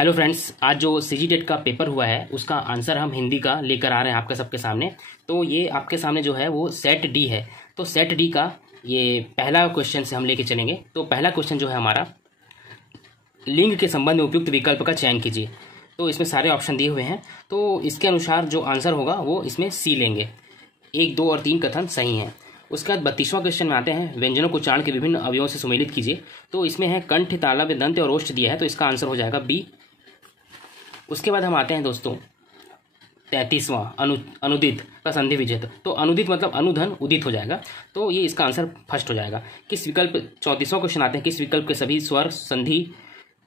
Hello friends, आज जो सीजीटेट का पेपर हुआ है उसका आंसर हम हिंदी का लेकर आ रहे हैं आपके सबके सामने। तो ये आपके सामने जो है वो सेट डी है। तो सेट डी का ये पहला क्वेश्चन से हम लेके चलेंगे। तो पहला क्वेश्चन जो है हमारा, लिंग के संबंध में उपयुक्त विकल्प का चयन कीजिए। तो इसमें सारे ऑप्शन दिए हुए हैं, तो इसके अनुसार जो आंसर होगा वो इसमें सी लेंगे। 1, 2 और 3 कथन सही हैं। उसके बाद 32वां क्वेश्चन में आते हैं, व्यंजनों को उच्चारण के विभिन्न अवयवों से सुमेलित कीजिए। तो इसमें है कंठ, तालव्य, दंत और ओष्ठ दिया है, तो इसका आंसर हो जाएगा बी। उसके बाद हम आते हैं दोस्तों 33वां, अनुदित का संधि विच्छेद। तो अनुदित मतलब अनुधन उदित हो जाएगा, तो ये इसका आंसर फर्स्ट हो जाएगा। किस विकल्प 34वां क्वेश्चन आते हैं, किस विकल्प के सभी स्वर संधि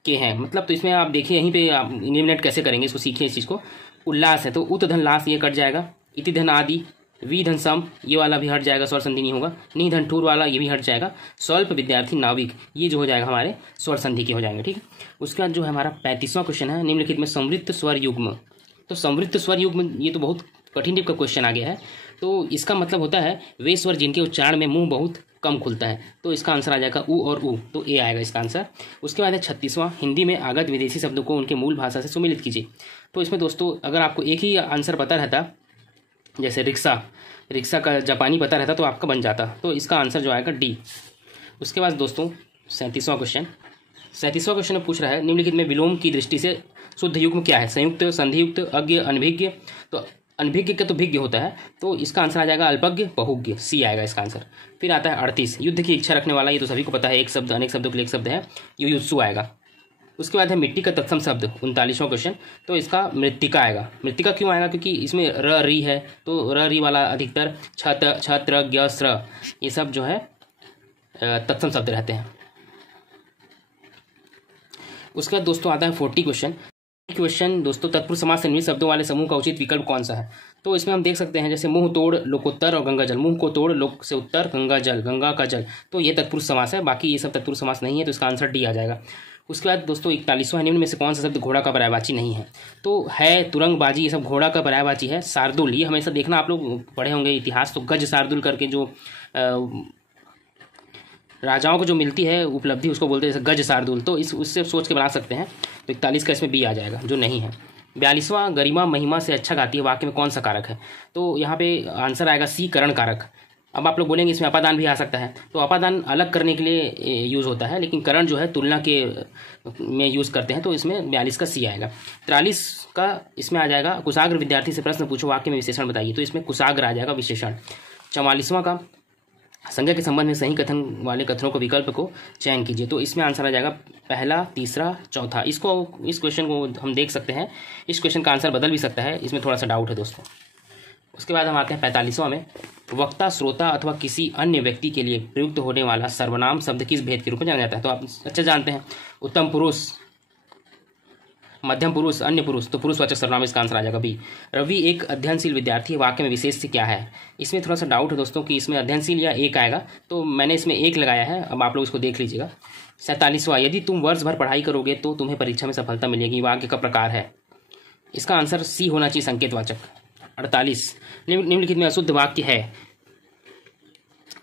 के हैं। मतलब तो इसमें आप देखिए, यहीं पे आप इलिमिनेट कैसे करेंगे, इसको सीखिए इस चीज़ को। उल्लास है तो उत धन लास, ये कट जाएगा। इति धन आदि, वी धन सम, ये वाला भी हट जाएगा, स्वर संधि नहीं होगा। नि धन ठूर वाला ये भी हट जाएगा। स्वल्प विद्यार्थी नाविक, ये जो हो जाएगा हमारे स्वर संधि के हो जाएंगे, ठीक है। उसके बाद जो है हमारा 35वां क्वेश्चन है, निम्नलिखित में समृद्ध स्वर युग्म। तो समृद्ध स्वर युग्म, ये तो बहुत कठिन टाइप का क्वेश्चन आ गया है। तो इसका मतलब होता है वे स्वर जिनके उच्चारण में मुंह बहुत कम खुलता है। तो इसका आंसर आ जाएगा उ और उ, तो ए आएगा इसका आंसर। उसके बाद है 36वां, हिंदी में आगत विदेशी शब्दों को उनके मूल भाषा से सुमेलित कीजिए। तो इसमें दोस्तों अगर आपको एक ही आंसर पता रहता, जैसे रिक्शा का जापानी पता रहता तो आपका बन जाता। तो इसका आंसर जो आएगा डी। उसके बाद दोस्तों 37वां क्वेश्चन में पूछ रहा है, निम्नलिखित में विलोम की दृष्टि से शुद्ध युग्म क्या है। संयुक्त, संधियुक्त, अज्ञ, अनभिज्ञ। तो अनभिज्ञ का तो भिज्ञ होता है, तो इसका आंसर आ जाएगा अल्पज्ञ, बहुज्ञ, सी आएगा इसका आंसर। फिर आता है 38, युद्ध की इच्छा रखने वाला। ये तो सभी को पता है, एक शब्द अनेक शब्दों के लिए एक शब्द है, युयुत्सु आएगा। उसके बाद है मिट्टी का तत्सम शब्द, 39वां क्वेश्चन। तो इसका मृत्तिका आएगा। मृत्तिका क्यों आएगा, क्योंकि इसमें र री है, तो र री वाला अधिकतर छत, छत्र, ज्ञ, स्र, ये सब जो है तत्सम शब्द रहते हैं। उसके बाद दोस्तों आता है 40 क्वेश्चन दोस्तों, तत्पुरुष समास से निर्मित शब्दों वाले समूह का उचित विकल्प कौन सा है। तो इसमें हम देख सकते हैं, जैसे मुंह तोड़ लोकोत्तर और गंगा जल। मुंह को तोड़, लोक से उत्तर, गंगा जल, गंगा का जल, तो ये तत्पुरुष समास है। बाकी ये सब तत्पुरुष समास नहीं है, तो इसका आंसर डी आ जाएगा। उसके बाद दोस्तों 41वां, निम्न में से कौन सा शब्द घोड़ा का पर्यायवाची नहीं है। तो है तुरंगबाजी, ये सब घोड़ा का पर्यायवाची है। शार्दुल, ये हमेशा देखना, आप लोग पढ़े होंगे इतिहास, तो गज शार्दुल करके जो राजाओं को जो मिलती है उपलब्धि, उसको बोलते हैं जैसे गज शार्दुल। तो इस उससे सोच के बना सकते हैं। तो 41 का इसमें बी आ जाएगा, जो नहीं है। 42वां, गरिमा महिमा से अच्छा गाती है, वाक्य में कौन सा कारक है। तो यहाँ पे आंसर आएगा सी, करण कारक। अब आप लोग बोलेंगे इसमें अपादान भी आ सकता है, तो अपादान अलग करने के लिए यूज़ होता है, लेकिन करण जो है तुलना के में यूज़ करते हैं, तो इसमें 42 का सी आएगा। 43 का इसमें आ जाएगा, कुशाग्र विद्यार्थी से प्रश्न पूछो, वाक्य में विशेषण बताइए। तो इसमें कुशाग्र आ जाएगा विशेषण। 44वां का, संज्ञा के संबंध में सही कथन वाले कथनों को विकल्प को चयन कीजिए। तो इसमें आंसर आ जाएगा पहला, तीसरा, चौथा। इस क्वेश्चन को हम देख सकते हैं, इस क्वेश्चन का आंसर बदल भी सकता है, इसमें थोड़ा सा डाउट है दोस्तों। उसके बाद हम आते हैं 45वां में, वक्ता, श्रोता अथवा किसी अन्य व्यक्ति के लिए प्रयुक्त होने वाला सर्वनाम शब्द किस भेद के रूप में जाना जाता है। तो आप अच्छा जानते हैं, उत्तम पुरुष, मध्यम पुरुष, अन्य पुरुष, तो पुरुषवाचक सर्वनाम, इसका आंसर आ जाएगा बी। रवि एक अध्ययनशील विद्यार्थी, वाक्य में विशेष से क्या है। इसमें थोड़ा सा डाउट है दोस्तों कि इसमें अध्ययनशील या एक आएगा, तो मैंने इसमें एक लगाया है। अब आप लोग इसको देख लीजिएगा। 47वां, यदि तुम वर्ष भर पढ़ाई करोगे तो तुम्हें परीक्षा में सफलता मिलेगी, वाक्य का प्रकार है। इसका आंसर सी होना चाहिए, संकेतवाचक। 48, निम्नलिखित में अशुद्ध वाक्य है।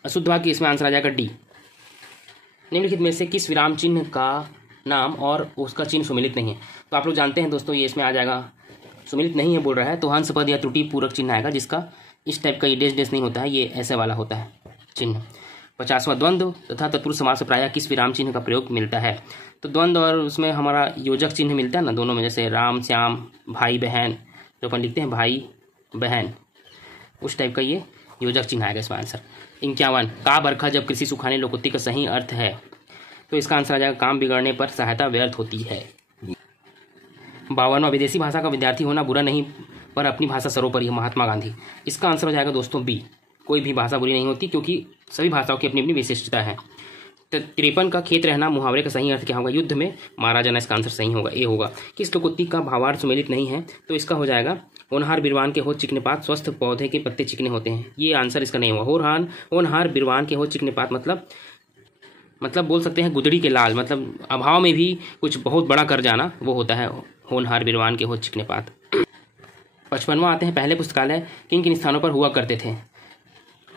अशुद्ध वाक्य, इसमें आंसर आ जाएगा डी। निम्नलिखित में से किस विराम चिन्ह का नाम और उसका चिन्ह सुमिलित नहीं है। तो आप लोग जानते हैं दोस्तों, ये इसमें आ जाएगा, सुमिलित नहीं है बोल रहा है, तो हंस पद या त्रुटि पूरक चिन्ह आएगा, जिसका इस टाइप का ये डैश नहीं होता है, ये ऐसे वाला होता है चिन्ह। 50वां, द्वंद्व तथा तत्पुरुष समास से प्रायः किस विराम चिन्ह का प्रयोग मिलता है। तो द्वंद्व और उसमें हमारा योजक चिन्ह मिलता है ना, दोनों में, जैसे राम, श्याम, भाई, बहन, जो अपन लिखते हैं भाई बहन, उस टाइप का ये योजक चिन्ह आएगा इसमें आंसर। 51, का बरखा जब कृषि सुखाने लोकोक्ति का सही अर्थ है। तो इसका आंसर आ जाएगा काम बिगड़ने पर सहायता व्यर्थ होती है। 52वां, विदेशी भाषा का विद्यार्थी होना बुरा नहीं, पर अपनी भाषा सर्वोपरि है, महात्मा गांधी। इसका आंसर हो जाएगा दोस्तों बी। कोई भी भाषा बुरी नहीं होती, क्योंकि सभी भाषाओं की अपनी अपनी विशिष्टता है। 53 का, खेत रहना मुहावरे का सही अर्थ क्या होगा। युद्ध में मारा जाना, इसका आंसर सही होगा, ए होगा। किस लोकोक्ति का भावार्थ सुमेलित नहीं है। तो इसका हो जाएगा, होनहार बिरवान के हो चिकने पात, स्वस्थ पौधे के पत्ते चिकने होते हैं, ये आंसर इसका नहीं हुआ। होनहार बिरवान के हो चिकने पात मतलब बोल सकते हैं गुदड़ी के लाल, मतलब अभाव में भी कुछ बहुत बड़ा कर जाना, वो होता है होनहार बिरवान के हो चिकने पात। 55वां आते हैं, पहले पुस्तकालय किन किन स्थानों पर हुआ करते थे।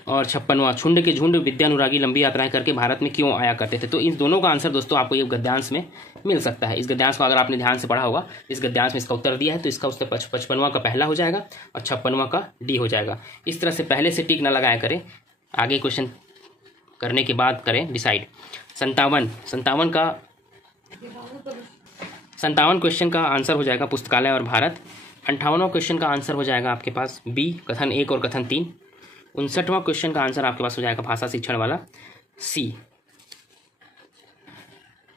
और 56वां, झुंड के झुंड विद्यानुरागी लंबी यात्राएं करके भारत में क्यों आया करते थे। तो इन दोनों का आंसर दोस्तों आपको ये गद्यांश में मिल सकता है। इस गद्यांश को अगर आपने ध्यान से पढ़ा होगा, इस गद्यांश में इसका उत्तर दिया है, तो इसका उत्तर 55वां का पहला हो जाएगा और 56वां का डी हो जाएगा। इस तरह से पहले से टिक ना लगाया करें, आगे क्वेश्चन करने के बाद करें डिसाइड। 57 क्वेश्चन का आंसर हो जाएगा पुस्तकालय और भारत। 58वां क्वेश्चन का आंसर हो जाएगा आपके पास बी, कथन 1 और कथन 3। 59वां क्वेश्चन का आंसर आपके पास हो जाएगा भाषा शिक्षण वाला सी।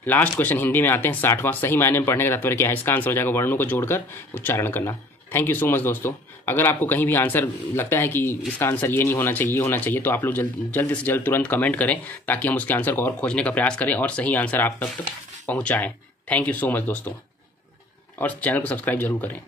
लास्ट क्वेश्चन हिंदी में आते हैं 60वां, सही मायने में पढ़ने का तात्पर्य क्या है। इसका आंसर हो जाएगा वर्णों को जोड़कर उच्चारण करना। थैंक यू सो मच दोस्तों। अगर आपको कहीं भी आंसर लगता है कि इसका आंसर ये नहीं होना चाहिए, ये होना चाहिए, तो आप लोग जल्द से जल्द तुरंत कमेंट करें, ताकि हम उसके आंसर को और खोजने का प्रयास करें और सही आंसर आप तक पहुँचाएँ। थैंक यू सो मच दोस्तों, और चैनल को सब्सक्राइब जरूर करें।